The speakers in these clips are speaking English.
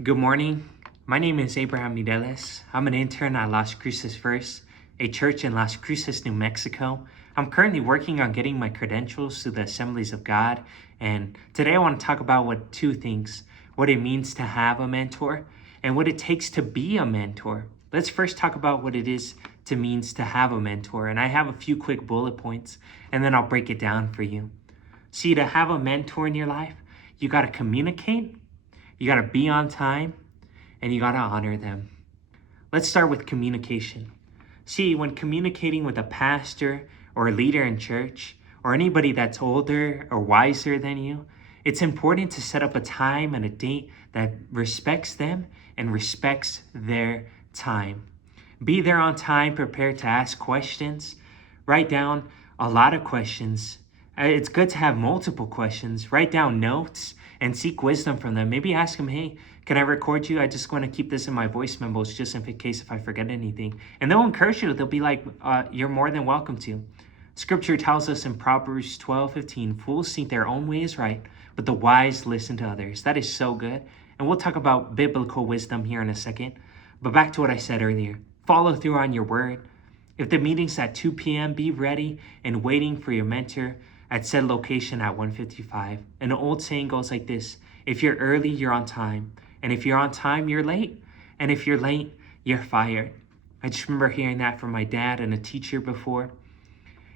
Good morning. My name is Abraham Nideles. I'm an intern at Las Cruces First, a church in Las Cruces, New Mexico. I'm currently working on getting my credentials to the Assemblies of God, and today I want to talk about two things: what it means to have a mentor and what it takes to be a mentor. Let's first talk about what it means to have a mentor, and I have a few quick bullet points, and then I'll break it down for you. See, to have a mentor in your life, you got to communicate, you got to be on time, and you got to honor them. Let's start with communication. See, when communicating with a pastor or a leader in church or anybody that's older or wiser than you, it's important to set up a time and a date that respects them and respects their time. Be there on time, prepared to ask questions. Write down a lot of questions. It's good to have multiple questions. Write down notes and seek wisdom from them. Maybe ask them, hey, can I record you? I just want to keep this in my voice memos just in case if I forget anything. And they'll encourage you. They'll be like, you're more than welcome to. Scripture tells us in Proverbs 12:15, fools think their own way is right, but the wise listen to others. That is so good. And we'll talk about biblical wisdom here in a second. But back to what I said earlier. Follow through on your word. If the meeting's at 2 p.m., be ready and waiting for your mentor at said location at 1:55. An old saying goes like this: if you're early, you're on time. And if you're on time, you're late. And if you're late, you're fired. I just remember hearing that from my dad and a teacher before.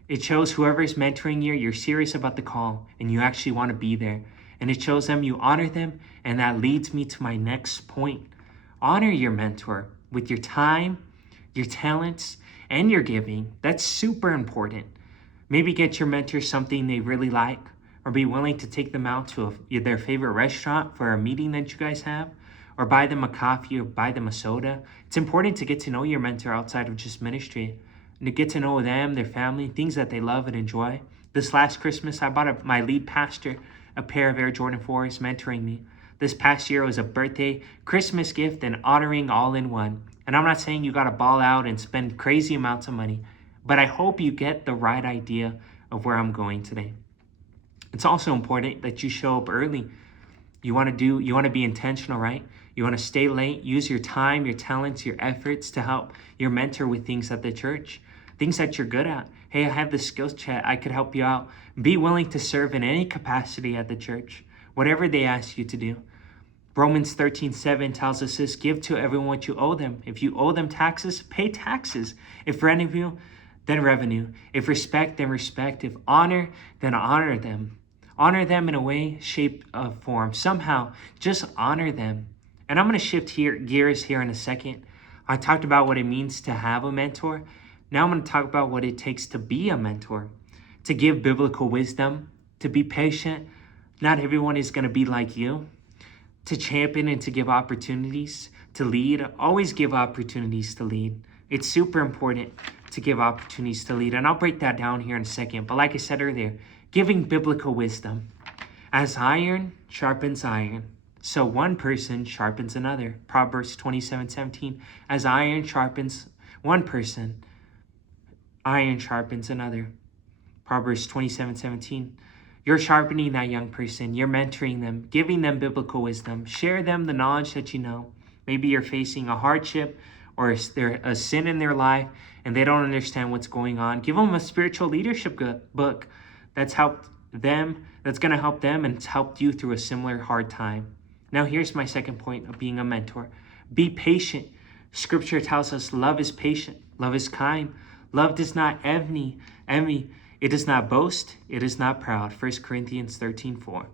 It shows whoever's mentoring you, you're serious about the call and you actually want to be there. And it shows them you honor them. And that leads me to my next point. Honor your mentor with your time, your talents, and your giving. That's super important. Maybe get your mentor something they really like, or be willing to take them out to their favorite restaurant for a meeting that you guys have, or buy them a coffee or buy them a soda. It's important to get to know your mentor outside of just ministry, and to get to know them, their family, things that they love and enjoy. This last Christmas, I bought my lead pastor a pair of Air Jordan 4s, mentoring me. This past year was a birthday, Christmas gift, and honoring all in one. And I'm not saying you got to ball out and spend crazy amounts of money, but I hope you get the right idea of where I'm going today. It's also important that you show up early. You want to be intentional, right? You want to stay late, use your time, your talents, your efforts to help your mentor with things at the church, things that you're good at. Hey, I have the skills chat. I could help you out. Be willing to serve in any capacity at the church, whatever they ask you to do. Romans 13:7 tells us this: give to everyone what you owe them. If you owe them taxes, pay taxes. If revenue, then revenue. If respect, then respect. If honor, then honor them. Honor them in a way, shape, form. Somehow, just honor them. And I'm going to shift gears here in a second. I talked about what it means to have a mentor. Now I'm going to talk about what it takes to be a mentor, to give biblical wisdom, to be patient. Not everyone is going to be like you. To champion and to give opportunities, to lead. Always give opportunities to lead. It's super important to give opportunities to lead. And I'll break that down here in a second. But like I said earlier, giving biblical wisdom. As iron sharpens iron, so one person sharpens another. Proverbs 27:17. As iron sharpens one person, iron sharpens another. Proverbs 27:17. You're sharpening that young person. You're mentoring them, giving them biblical wisdom. Share them the knowledge that you know. Maybe you're facing a hardship or a sin in their life and they don't understand what's going on. Give them a spiritual leadership book that's helped them, that's going to help them and it's helped you through a similar hard time. Now here's my second point of being a mentor. Be patient. Scripture tells us love is patient. Love is kind. Love does not envy. It does not boast. It is not proud. 1 Corinthians 13:4.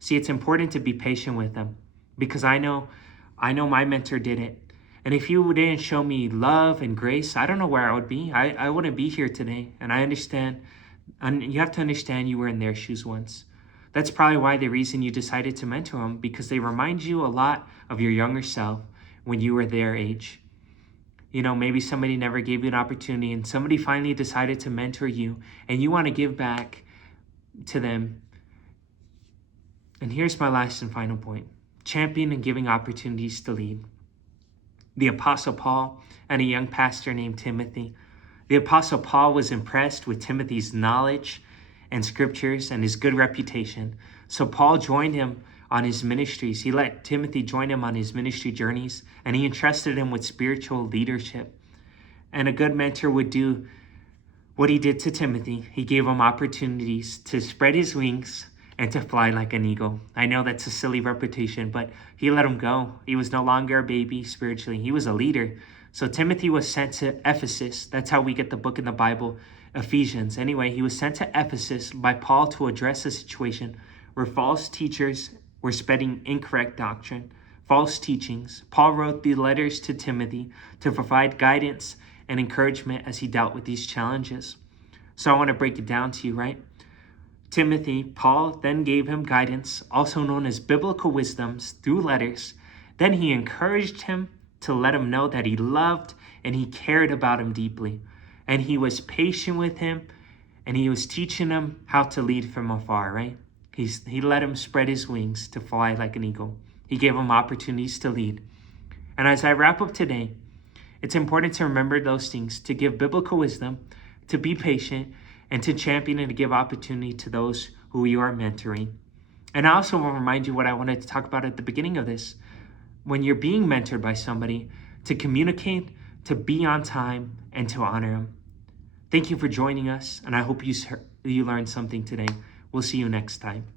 See, it's important to be patient with them because I know my mentor did it. And if you didn't show me love and grace, I don't know where I would be. I wouldn't be here today. And I understand. And you have to understand you were in their shoes once. That's probably why the reason you decided to mentor them, because they remind you a lot of your younger self when you were their age. You know, maybe somebody never gave you an opportunity and somebody finally decided to mentor you and you want to give back to them. And here's my last and final point. Champion and giving opportunities to lead. The Apostle Paul and a young pastor named Timothy. The Apostle Paul was impressed with Timothy's knowledge and scriptures and his good reputation. So Paul joined him on his ministries. He let Timothy join him on his ministry journeys, and he entrusted him with spiritual leadership. And a good mentor would do what he did to Timothy. He gave him opportunities to spread his wings and to fly like an eagle. I know that's a silly repetition, but he let him go. He was no longer a baby spiritually. He was a leader. So Timothy was sent to Ephesus. That's how we get the book in the Bible, Ephesians. Anyway, he was sent to Ephesus by Paul to address a situation where false teachers were spreading incorrect doctrine, false teachings. Paul wrote the letters to Timothy to provide guidance and encouragement as he dealt with these challenges. So I want to break it down to you, right? Timothy, Paul then gave him guidance, also known as biblical wisdoms, through letters. Then he encouraged him to let him know that he loved and he cared about him deeply. And he was patient with him, and he was teaching him how to lead from afar, right? He let him spread his wings to fly like an eagle. He gave him opportunities to lead. And as I wrap up today, it's important to remember those things, to give biblical wisdom, to be patient, and to champion and to give opportunity to those who you are mentoring. And I also want to remind you what I wanted to talk about at the beginning of this. When you're being mentored by somebody, to communicate, to be on time, and to honor them. Thank you for joining us, and I hope you learned something today. We'll see you next time.